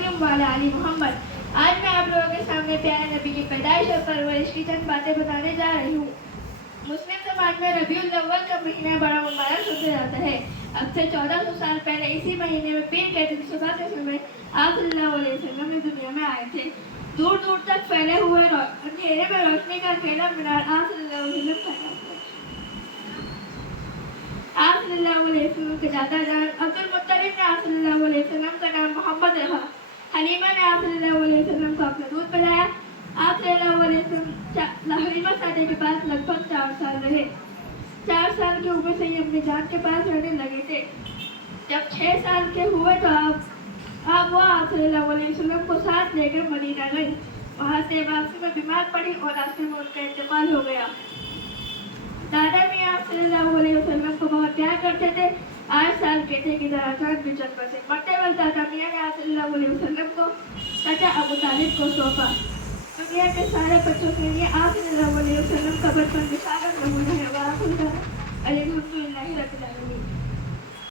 इब्राहिम वाला अली मोहम्मद। आज मैं आप लोगों के सामने प्यारे नबी की पैदाइश और परवरिश की चंद बातें बताने जा रही हूँ। मुस्लिम समाज में रबीउल अव्वल का महीना बड़ा मुबारक समझा जाता है। अब से 1400 साल पहले इसी महीने में पीर के दिन सुबह के समय आप सल्लल्लाहु अलैहि वसल्लम इस दुनिया में आए थे। दूर दूर तक फैले हुए अंधेरे में रोशनी का अकेला मीनार आप सल्लल्लाहु अलैहि वसल्लम का नाम है। आप सल्लल्लाहु अलैहि वसल्लम के दादा जान अब्दुल मुत्तलिब ने आप सल्लल्लाहु अलैहि वसल्लम का नाम मोहम्मद रखा। हलीमा ने आप सल्लल्लाहु अलैहि वसल्लम को अपना दूध पिलाया। आप सल्लल्लाहु अलैहि वसल्लम हलीमा सादे के पास लगभग 4 साल रहे। 4 साल की उम्र से ही अपनी जान के पास रहने लगे थे। जब 6 साल के हुए तो आप सल्लल्लाहु अलैहि वसल्लम को साथ लेकर मदीना गई। वहाँ से वापसी में बीमार पड़ी और रास्ते में उनका इंतकाल हो गया। दादा भी आप सल्लल्लाहु अलैहि वसल्लम को बहुत प्यार करते थे। 8 साल के थे कि दराजात भी चल बसे। मरते वक्त दादा मियाँ ने आप सल्लल्लाहु अलैहि वसल्लम को चाचा अबू तालिब को सौंपा। दुनिया के सारे बच्चों के लिए आप सल्लल्लाहु अलैहि वसल्लम का बचपन